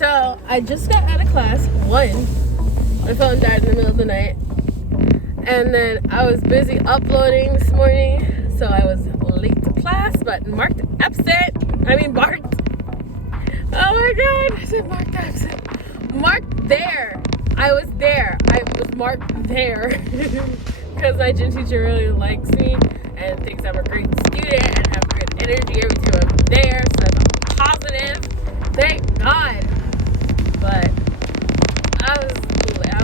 So I just got out of class. One, my phone died in the middle of the night, and then I was busy uploading this morning, so I was late to class, but marked absent. Marked. Oh my god, I said marked absent. Marked there. I was there. I was marked there because my gym teacher really likes me and thinks I'm a great student and have great energy every time I'm there. So I'm positive. Thank God. But I was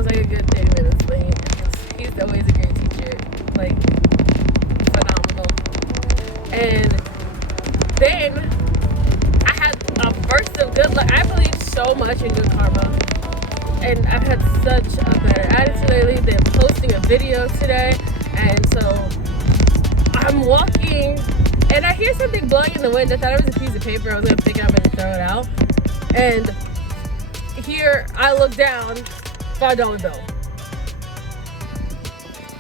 like a good 30 minutes late. He's always a great teacher, like phenomenal. And then I had a burst of good luck. I believe so much in good karma. And I've had such a better attitude lately. They're posting a video today, and so I'm walking, and I hear something blowing in the wind. I thought it was a piece of paper. I was gonna pick it up and throw it out. And here I look down, $5 bill.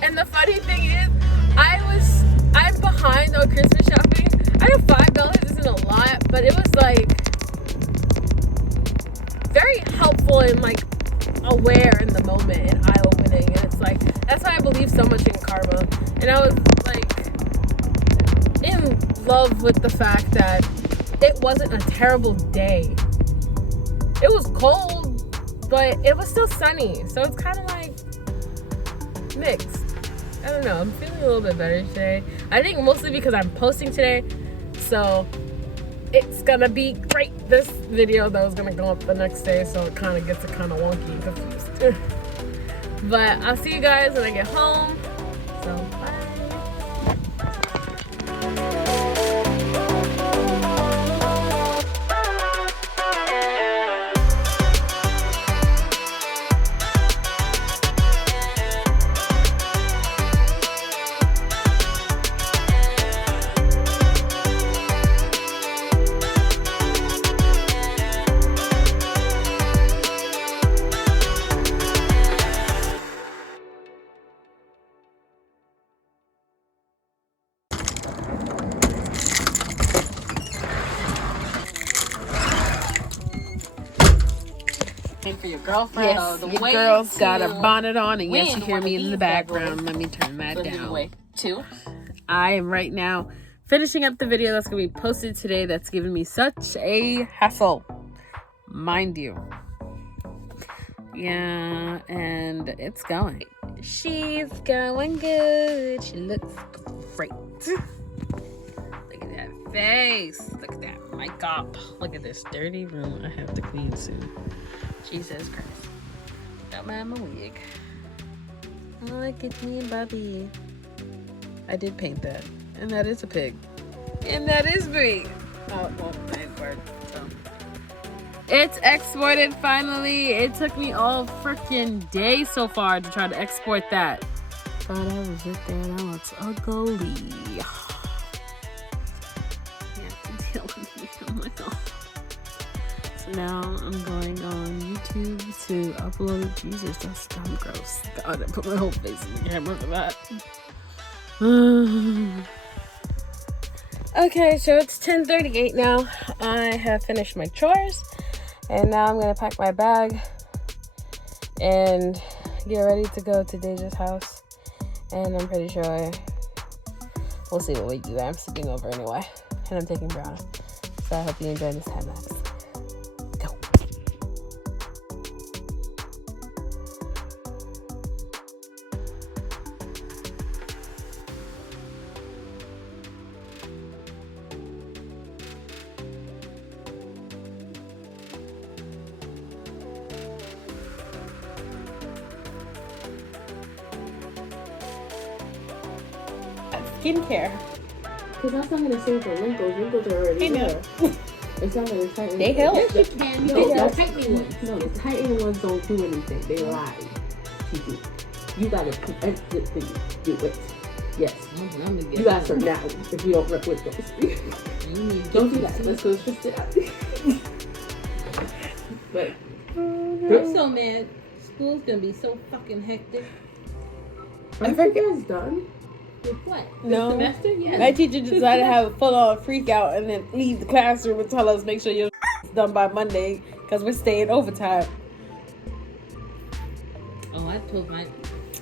And the funny thing is, I'm behind on Christmas shopping. I know $5 isn't a lot, but it was like very helpful and like aware in the moment and eye-opening, and it's like that's why I believe so much in karma. And I was like in love with the fact that it wasn't a terrible day. It was cold, but it was still sunny, so it's kind of like mixed. I don't know, I'm feeling a little bit better today. I think mostly because I'm posting today, so it's gonna be great. This video that was gonna go up the next day, so it kind of gets kind of wonky and confused. But I'll see you guys when I get home. So bye. For your girlfriend. Yes, your girl's got a bonnet on, and yes, you hear me in the background. Let me turn that down. Two. I am right now finishing up the video that's going to be posted today that's given me such a hassle, mind you. Yeah, and it's going. She's going good. She looks great. Look at that face. Look at that makeup. Look at this dirty room I have to clean soon. Jesus Christ. Got my wig. Oh, look at me and Bobby. I did paint that. And that is a pig. And that is me. Oh, well, I didn't work. So. It's exported finally. It took me all freaking day so far to try to export that. But I was it there. Now it's ugly. You have to deal with me. Oh my god. So now I'm going on YouTube to upload it. Jesus, that's kind of gross. God, I put my whole face in the camera for that. Okay, so it's 10:38 now. I have finished my chores, and now I'm gonna pack my bag and get ready to go to Deja's house. And I'm pretty sure we'll see what we do. I'm sleeping over anyway, and I'm taking Brianna. So I hope you enjoy this time lapse. Skincare. Because that's not going to save the wrinkles. Wrinkles are already there. It's not going to tighten. They help. Yes, you can. No, the tightening ones. No, the tightening ones don't do anything. They lie to you. You got to prevent it for you. Do it. Yes. You got some now if you don't rip with those. Don't do that. Let's go twist it out. But I'm so mad. School's going to be so fucking hectic. I think it's done. With what? No. This semester? Yeah. My teacher decided to have a full-on freak out and then leave the classroom and tell us make sure your is done by Monday because we're staying overtime. Oh, I told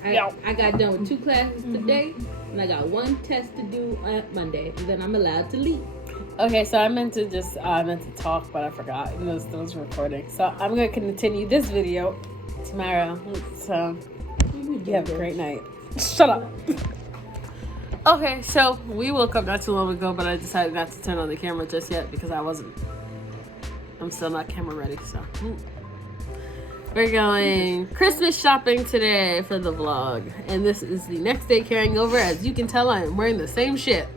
Yeah. I got done with 2 classes today, and I got 1 test to do on Monday, and then I'm allowed to leave. Okay, so I meant to talk, but I forgot. It was recording. So I'm going to continue this video tomorrow. So you have a great night. Shut up. Okay, so we woke up not too long ago, but I decided not to turn on the camera just yet because I'm still not camera ready, so. We're going Christmas shopping today for the vlog. And this is the next day carrying over. As you can tell, I am wearing the same shit.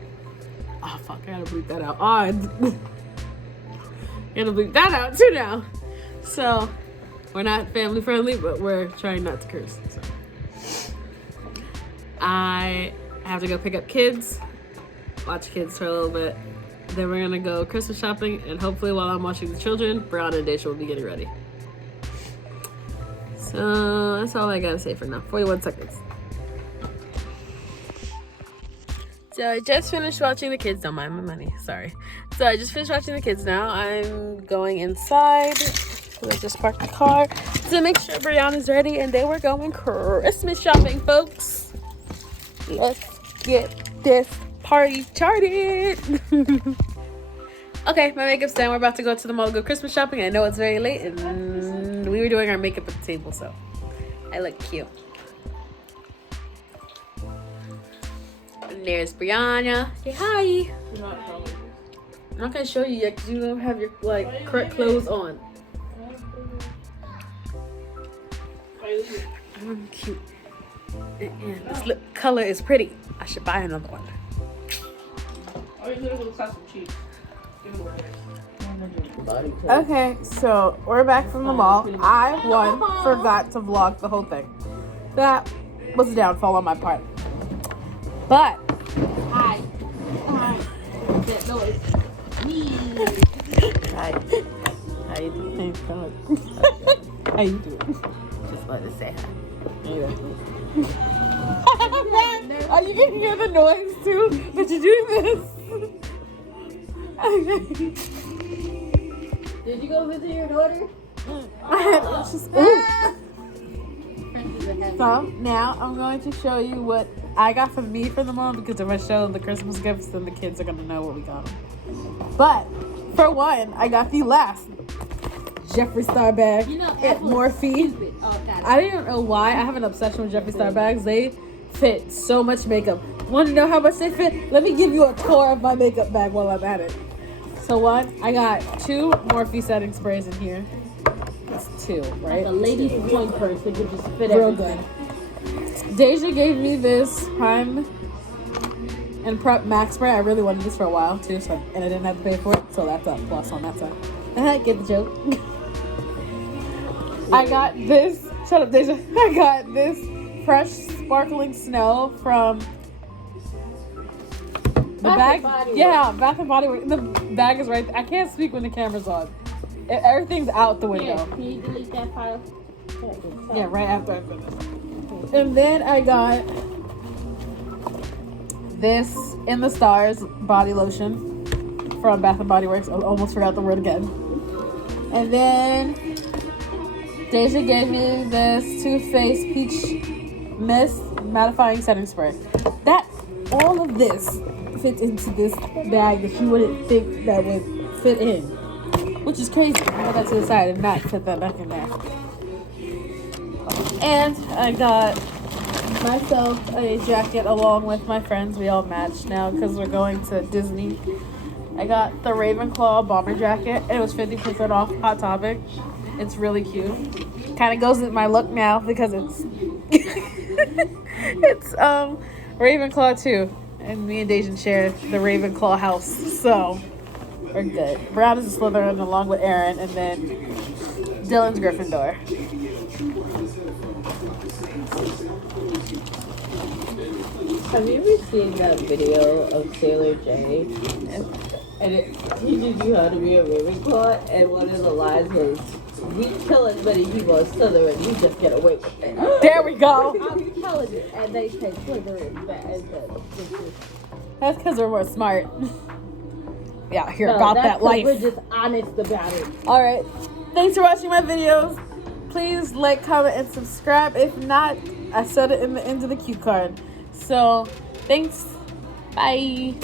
Oh, fuck, I gotta bleep that out. Oh, I gotta bleep that out too now. So, we're not family friendly, but we're trying not to curse, so. I have to go pick up kids, watch kids for a little bit. Then we're gonna go Christmas shopping, and hopefully while I'm watching the children, Brown and Daisha will be getting ready. So that's all I gotta say for now. 41 seconds. So I just finished watching the kids. Don't mind my money, sorry. So I just finished watching the kids now. I'm going inside. Let's just park the car to make sure Brianna's ready, and then we're going Christmas shopping, folks. Let's get this party started. Okay, my makeup's done. We're about to go to the mall to go Christmas shopping. I know it's very late, and we were doing our makeup at the table, so I look cute. And there's Brianna. Say hi. I'm not gonna show you yet because you don't have your correct clothes on. Cute. And this lip color is pretty. I should buy another one. Okay, so we're back from the mall. I forgot to vlog the whole thing. That was a downfall on my part. But Hi. That noise. Me. Hi. How you doing? how you doing? Just wanted to say hi. Are you gonna hear the noise too? That you're doing this? Okay. Did you go visit your daughter? So now I'm going to show you what I got for me for the mall, because if I show them the Christmas gifts, then the kids are gonna know what we got them. But for one, I got the last Jeffree Star bag at Morphe. Oh, I didn't know why. I have an obsession with Jeffree Star bags. They fit so much makeup. Want to know how much they fit? Let me give you a tour of my makeup bag while I'm at it. So one, I got 2 Morphe setting sprays in here. That's 2, right? like a lady's coin purse that could just fit Real everything. good. Deja gave me this Prime and Prep Max spray. I really wanted this for a while too, and I didn't have to pay for it, so that's a plus on that side. Get the joke. I got this. Shut up, Deja. I got this fresh sparkling snow from the bag. Yeah, Bath and Body Works. The bag is right there. I can't speak when the camera's on. Everything's out the window. Can you delete that file? Yeah, right after I finish. And then I got this In the Stars body lotion from Bath and Body Works. I almost forgot the word again. And then Deja gave me this Too Faced Peach Mist mattifying setting spray. All of this fits into this bag that you wouldn't think that would fit in, which is crazy. I put that to the side and not fit that back in there. And I got myself a jacket along with my friends. We all match now because we're going to Disney. I got the Ravenclaw bomber jacket. It was 50% off Hot Topic. It's really cute. Kind of goes with my look now because it's it's Ravenclaw too. And me and Dejan share the Ravenclaw house, so we're good. Brown is a Slytherin along with Aaron, and then Dylan's Gryffindor. Have you ever seen that video of Sailor J? And it teaches you how to be a Ravenclaw, and one of the lines was, "We kill as many people as Slytherin, you just get away with it." There we go. I'm telling you. And they say Slytherin bad. That's because we're more smart. Yeah, hear about that life. We're just honest about it. All right. Thanks for watching my videos. Please like, comment, and subscribe. If not, I said it in the end of the cue card. So, thanks. Bye.